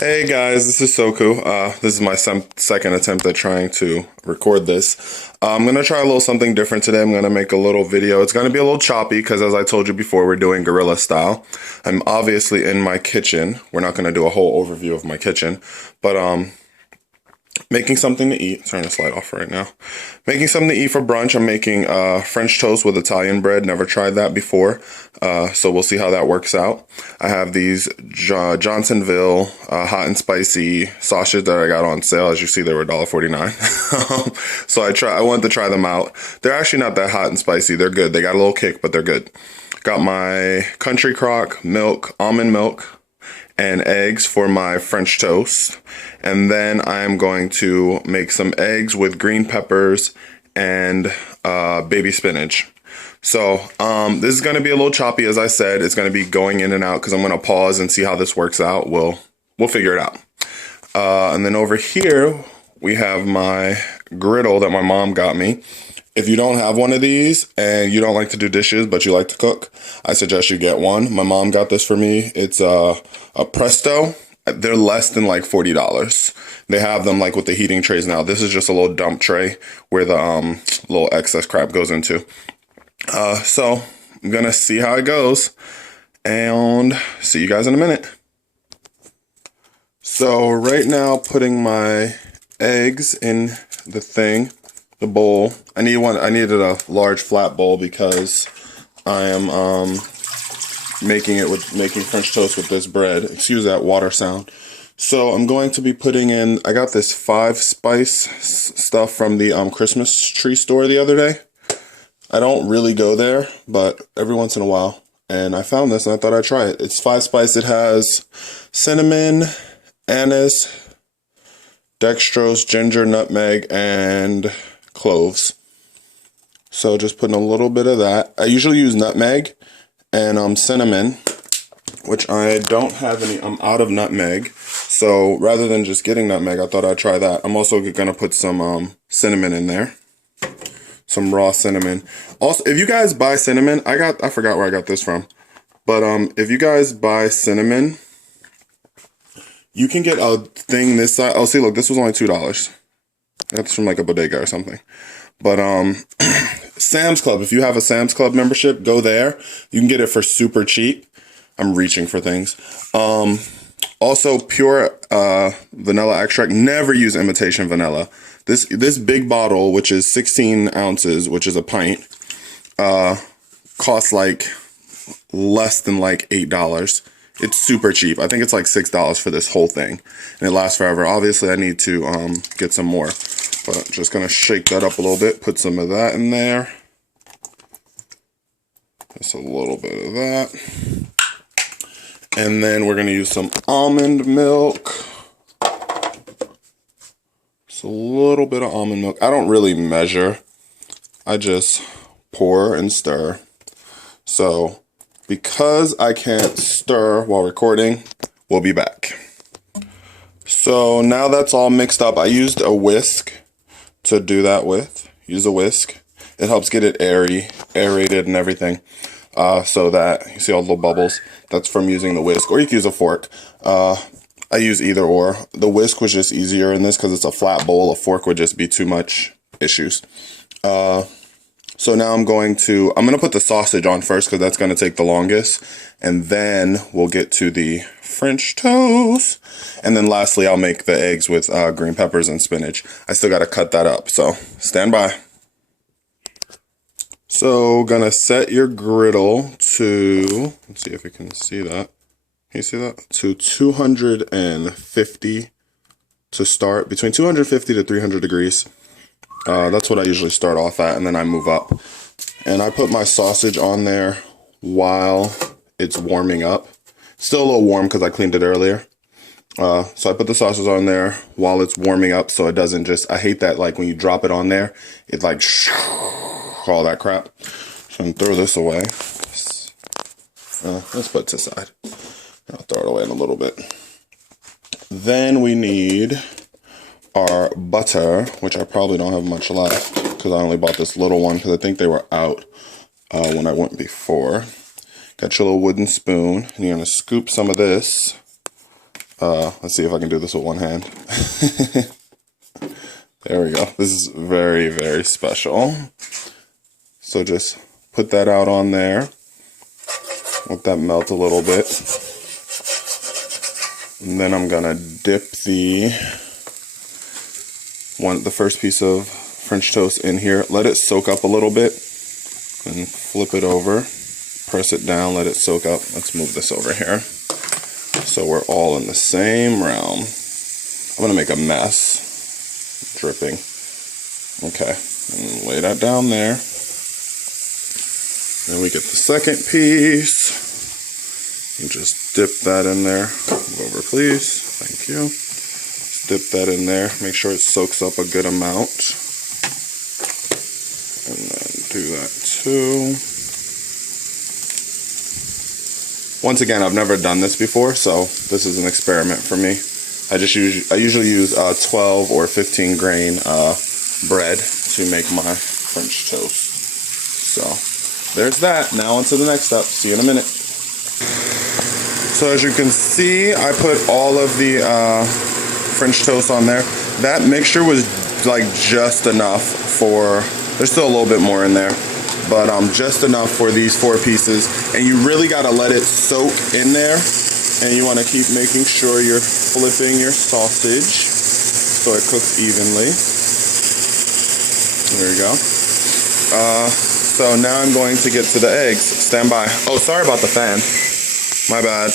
Hey guys, this is Soku. This is my second attempt at trying to record this. I'm gonna try a little something different today. I'm gonna make a little video. It's gonna be a little choppy because, as I told you before, we're doing guerrilla style. I'm obviously in my kitchen. We're not gonna do a whole overview of my kitchen, but making something to eat. Turn the slide off right now. Making something to eat for brunch. I'm making French toast with Italian bread. Never tried that before, so we'll see how that works out. I have these Johnsonville hot and spicy sausage that I got on sale. As you see, they were $1.49. So I wanted to try them out. They're actually not that hot and spicy. They're good. They got a little kick, but they're good. Got my country crock milk, almond milk, and eggs for my French toast. And then I am going to make some eggs with green peppers and baby spinach. So this is going to be a little choppy, as I said. It's going to be going in and out because I'm going to pause and see how this works out. We'll figure it out. And then over here, we have my griddle that my mom got me. If you don't have one of these and you don't like to do dishes, but you like to cook, I suggest you get one. My mom got this for me. It's a Presto. They're less than like $40. They have them like with the heating trays now. This is just a little dump tray where the little excess crap goes into. So I'm gonna see how it goes and see you guys in a minute. So right now, putting my eggs in the bowl. I needed a large flat bowl because I am making French toast with this bread. Excuse that water sound. So I'm going to be putting in, I got this 5-spice stuff from the Christmas tree store the other day. I don't really go there, but every once in a while. And I found this and I thought I'd try it. It's 5-spice. It has cinnamon, anise, dextrose, ginger, nutmeg, and cloves. So just putting a little bit of that. I usually use nutmeg and cinnamon, which I don't have any. I'm out of nutmeg. So rather than just getting nutmeg, I thought I'd try that. I'm also going to put some cinnamon in there. Some raw cinnamon. Also, if you guys buy cinnamon, I forgot where I got this from. But if you guys buy cinnamon, you can get a thing this size. Oh, see, look, this was only $2. That's from like a bodega or something. But Sam's Club, if you have a Sam's Club membership, go there. You can get it for super cheap. I'm reaching for things. Also, pure vanilla extract. Never use imitation vanilla. This big bottle, which is 16 ounces, which is a pint, costs like less than like $8. It's super cheap. I think it's like $6 for this whole thing, and it lasts forever. Obviously, I need to get some more, but I'm just gonna shake that up a little bit. Put some of that in there. Just a little bit of that, and then we're gonna use some almond milk. Just a little bit of almond milk. I don't really measure. I just pour and stir. So, because I can't stir while recording, we'll be back. So now that's all mixed up. I used a whisk to do that with. Use a whisk. It helps get it aerated and everything. So that, you see all the little bubbles? That's from using the whisk. Or you can use a fork. I use either or. The whisk was just easier in this because it's a flat bowl. A fork would just be too much issues. So now I'm going to put the sausage on first because that's going to take the longest. And then we'll get to the French toast. And then lastly, I'll make the eggs with green peppers and spinach. I still got to cut that up, so stand by. So gonna set your griddle to, let's see if you can see that. Can you see that? To 250 to start, between 250 to 300 degrees. That's what I usually start off at, and then I move up. And I put my sausage on there while it's warming up. Still a little warm because I cleaned it earlier. So I put the sausage on there while it's warming up so it doesn't just, I hate that, like when you drop it on there, it like all that crap. So I'm gonna throw this away. Let's put it to the side. I'll throw it away in a little bit. Then we need our butter, which I probably don't have much left because I only bought this little one because I think they were out when I went before. Got your little wooden spoon, and you're gonna scoop some of this Let's see if I can do this with one hand. There we go. This is very, very special. So just put that out on there. Let that melt a little bit. And then I'm gonna dip the first piece of French toast in here. Let it soak up a little bit. And flip it over. Press it down, let it soak up. Let's move this over here. So we're all in the same realm. I'm gonna make a mess. Dripping. Okay, and lay that down there. Then we get the second piece. And just dip that in there. Move over, please. Thank you. Just dip that in there. Make sure it soaks up a good amount. And then do that too. Once again, I've never done this before, so this is an experiment for me. I usually use 12 or 15 grain bread to make my French toast. So there's that. Now on to the next step. See you in a minute. So as you can see, I put all of the French toast on there. That mixture was like just enough for, there's still a little bit more in there, but just enough for these 4 pieces. And you really got to let it soak in there. And you want to keep making sure you're flipping your sausage so it cooks evenly. There you go. So now I'm going to get to the eggs. Stand by. Oh, sorry about the fan. My bad.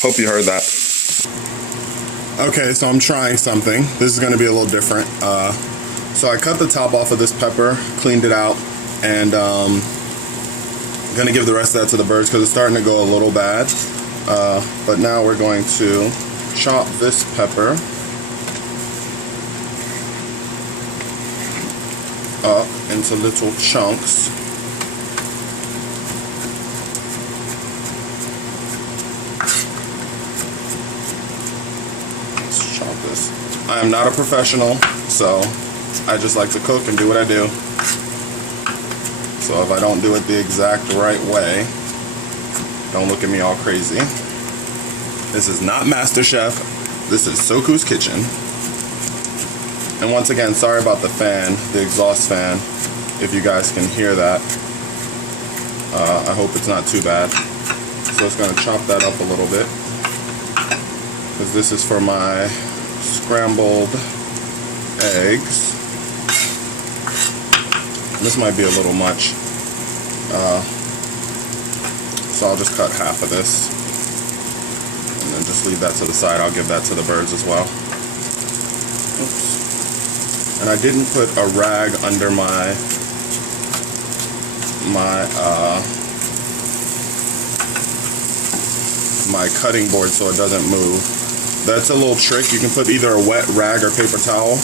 Hope you heard that. Okay, so I'm trying something. This is going to be a little different. So I cut the top off of this pepper, cleaned it out, and I'm going to give the rest of that to the birds because it's starting to go a little bad. But now we're going to chop this pepper up into little chunks. Let's chop this. I am not a professional, so I just like to cook and do what I do. So if I don't do it the exact right way, don't look at me all crazy. This is not MasterChef. This is Soku's kitchen. And once again, sorry about the fan, the exhaust fan, if you guys can hear that. I hope it's not too bad. So it's going to chop that up a little bit, because this is for my scrambled eggs. This might be a little much. So I'll just cut half of this and then just leave that to the side. I'll give that to the birds as well. Oops. And I didn't put a rag under my cutting board so it doesn't move. That's a little trick. You can put either a wet rag or paper towel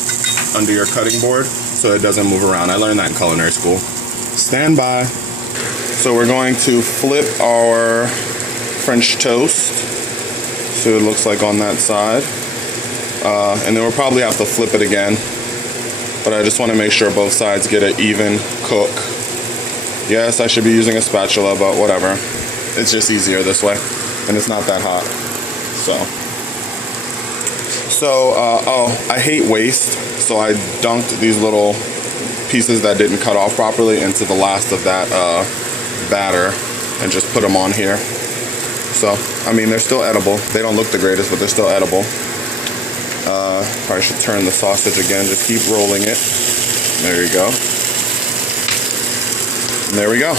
under your cutting board so it doesn't move around. I learned that in culinary school. Stand by. So we're going to flip our French toast so it looks like on that side. And then we'll probably have to flip it again. But I just want to make sure both sides get an even cook. Yes, I should be using a spatula, but whatever. It's just easier this way. And it's not that hot. Oh, I hate waste. So I dunked these little pieces that didn't cut off properly into the last of that batter and just put them on here. So, I mean, they're still edible. They don't look the greatest, but they're still edible. Probably should turn the sausage again. Just keep rolling it. There you go. And there we go.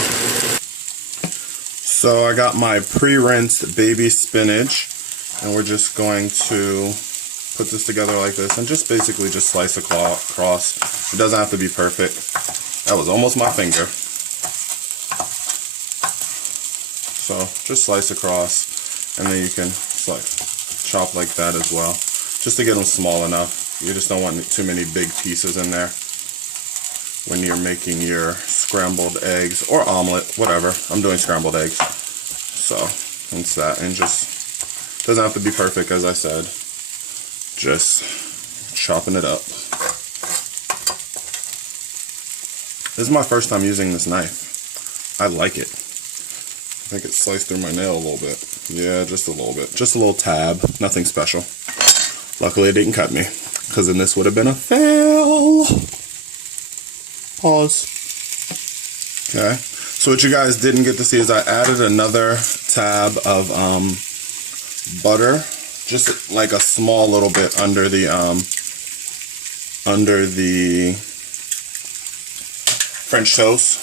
So I got my pre-rinsed baby spinach, and we're just going to put this together like this and just basically just slice across. It doesn't have to be perfect. That was almost my finger. So just slice across, and then you can chop like that as well, just to get them small enough. You just don't want too many big pieces in there when you're making your scrambled eggs or omelet, whatever. I'm doing scrambled eggs. So that's that, and just doesn't have to be perfect, as I said. Just chopping it up. This is my first time using this knife. I like it. think it sliced through my nail a little bit. Yeah, just a little bit. Just a little tab. Nothing special. Luckily it didn't cut me, because then this would have been a fail. Pause. Okay. So what you guys didn't get to see is I added another tab of butter. Just like a small little bit under the French toast.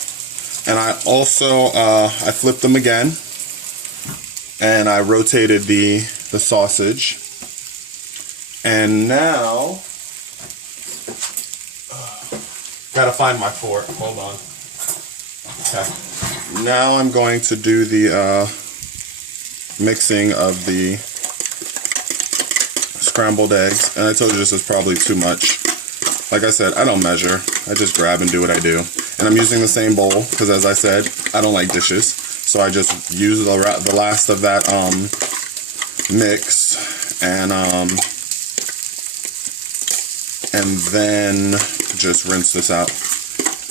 And I also I flipped them again, and I rotated the sausage. And now gotta find my fork. Hold on. Okay. Now I'm going to do the mixing of the scrambled eggs. And I told you this is probably too much. Like I said, I don't measure. I just grab and do what I do. And I'm using the same bowl because, as I said, I don't like dishes. So I just use the last of that mix, and then just rinse this out,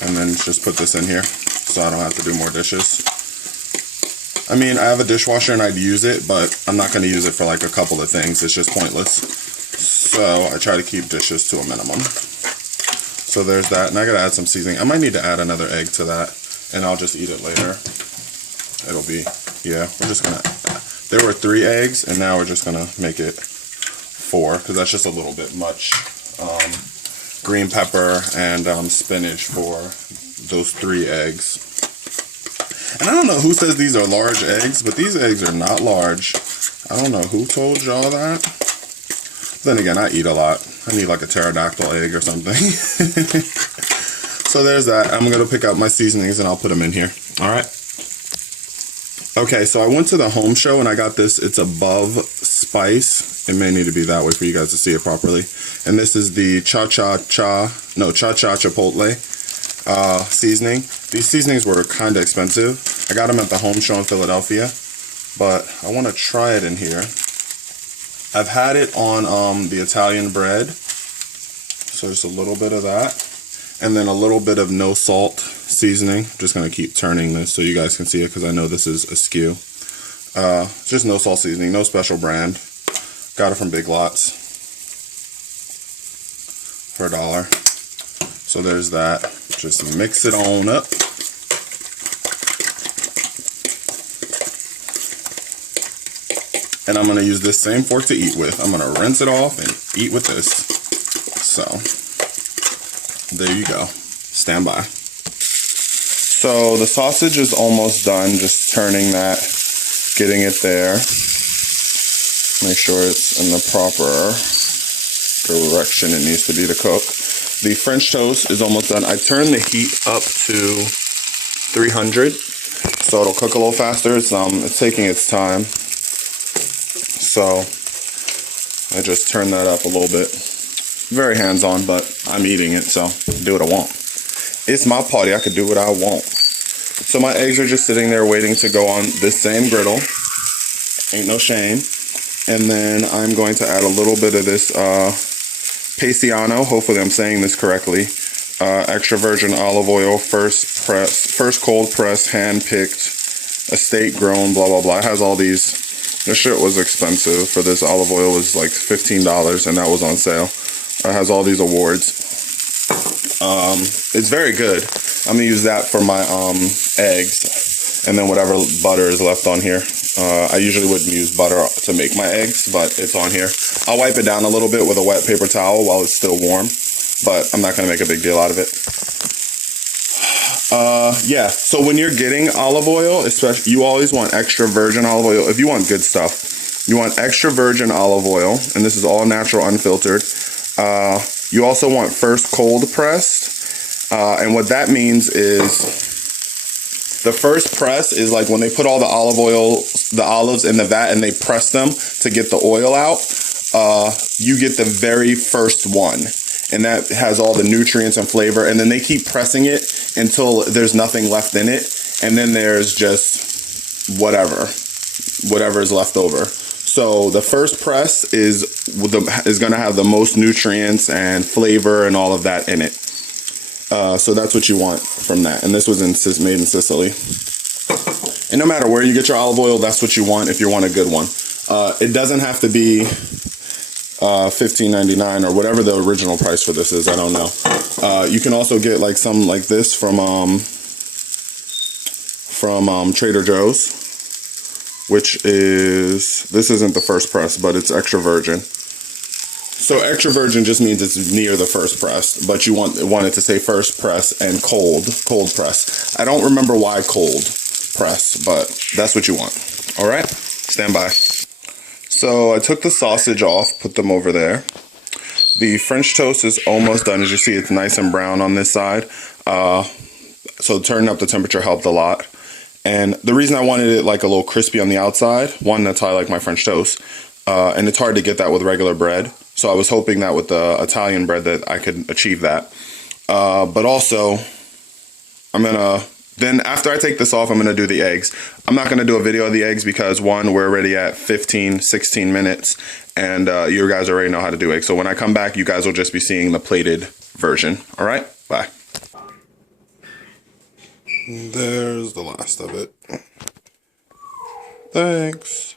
and then just put this in here so I don't have to do more dishes. I mean, I have a dishwasher and I'd use it, but I'm not going to use it for like a couple of things. It's just pointless. So I try to keep dishes to a minimum. So there's that, and I gotta add some seasoning. I might need to add another egg to that, and I'll just eat it later. It'll be, yeah, we're just gonna, there were 3 eggs, and now we're just gonna make it 4, because that's just a little bit much green pepper and spinach for those 3 eggs. And I don't know who says these are large eggs, but these eggs are not large. I don't know who told y'all that. Then again, I eat a lot. I need like a pterodactyl egg or something. So there's that. I'm going to pick out my seasonings and I'll put them in here. All right. Okay, so I went to the home show and I got this. It's Above Spice. It may need to be that way for you guys to see it properly. And this is the Cha-Cha Chipotle seasoning. These seasonings were kind of expensive. I got them at the home show in Philadelphia, but I want to try it in here. I've had it on the Italian bread, so just a little bit of that, and then a little bit of no salt seasoning. I'm just going to keep turning this so you guys can see it, because I know this is askew. Just no salt seasoning, no special brand. Got it from Big Lots for $1. So there's that. Just mix it on up. And I'm going to use this same fork to eat with. I'm going to rinse it off and eat with this. So, there you go. Stand by. So, the sausage is almost done. Just turning that, getting it there. Make sure it's in the proper direction it needs to be to cook. The French toast is almost done. I turned the heat up to 300, so it'll cook a little faster. It's taking its time. So I just turn that up a little bit. Very hands-on, but I'm eating it, so do what I want. It's my party. I could do what I want. So my eggs are just sitting there waiting to go on this same griddle. Ain't no shame. And then I'm going to add a little bit of this Paisiano. Hopefully I'm saying this correctly. Extra virgin olive oil, first cold press, hand-picked, estate grown, blah, blah, blah. It has all these. This shit was expensive. For this olive oil was like $15, and that was on sale. It has all these awards. It's very good. I'm gonna use that for my eggs, and then whatever butter is left on here. I usually wouldn't use butter to make my eggs, but it's on here. I'll wipe it down a little bit with a wet paper towel while it's still warm, but I'm not gonna make a big deal out of it. Yeah, so when you're getting olive oil, especially, you always want extra virgin olive oil. If you want good stuff, you want extra virgin olive oil, and this is all natural, unfiltered. You also want first cold pressed, and what that means is the first press is like when they put all the olives in the vat and they press them to get the oil out, you get the very first one. And that has all the nutrients and flavor. And then they keep pressing it until there's nothing left in it. And then there's just whatever is left over. So the first press is going to have the most nutrients and flavor and all of that in it. So that's what you want from that. And this was made in Sicily. And no matter where you get your olive oil, that's what you want if you want a good one. It doesn't have to be $15.99 or whatever the original price for this is. I don't know. You can also get like some like this from Trader Joe's, which is, this isn't the first press, but it's extra virgin. So extra virgin just means it's near the first press, but you want it to say first press and cold press. I don't remember why cold press, but that's what you want. All right, stand by. So I took the sausage off, put them over there. The French toast is almost done. As you see, it's nice and brown on this side. So turning up the temperature helped a lot. And the reason I wanted it like a little crispy on the outside, one, that's how I like my French toast. And it's hard to get that with regular bread. So I was hoping that with the Italian bread that I could achieve that. But also, then after I take this off, I'm going to do the eggs. I'm not going to do a video of the eggs because one, we're already at 15, 16 minutes. And you guys already know how to do eggs. So when I come back, you guys will just be seeing the plated version. All right, bye. There's the last of it. Thanks.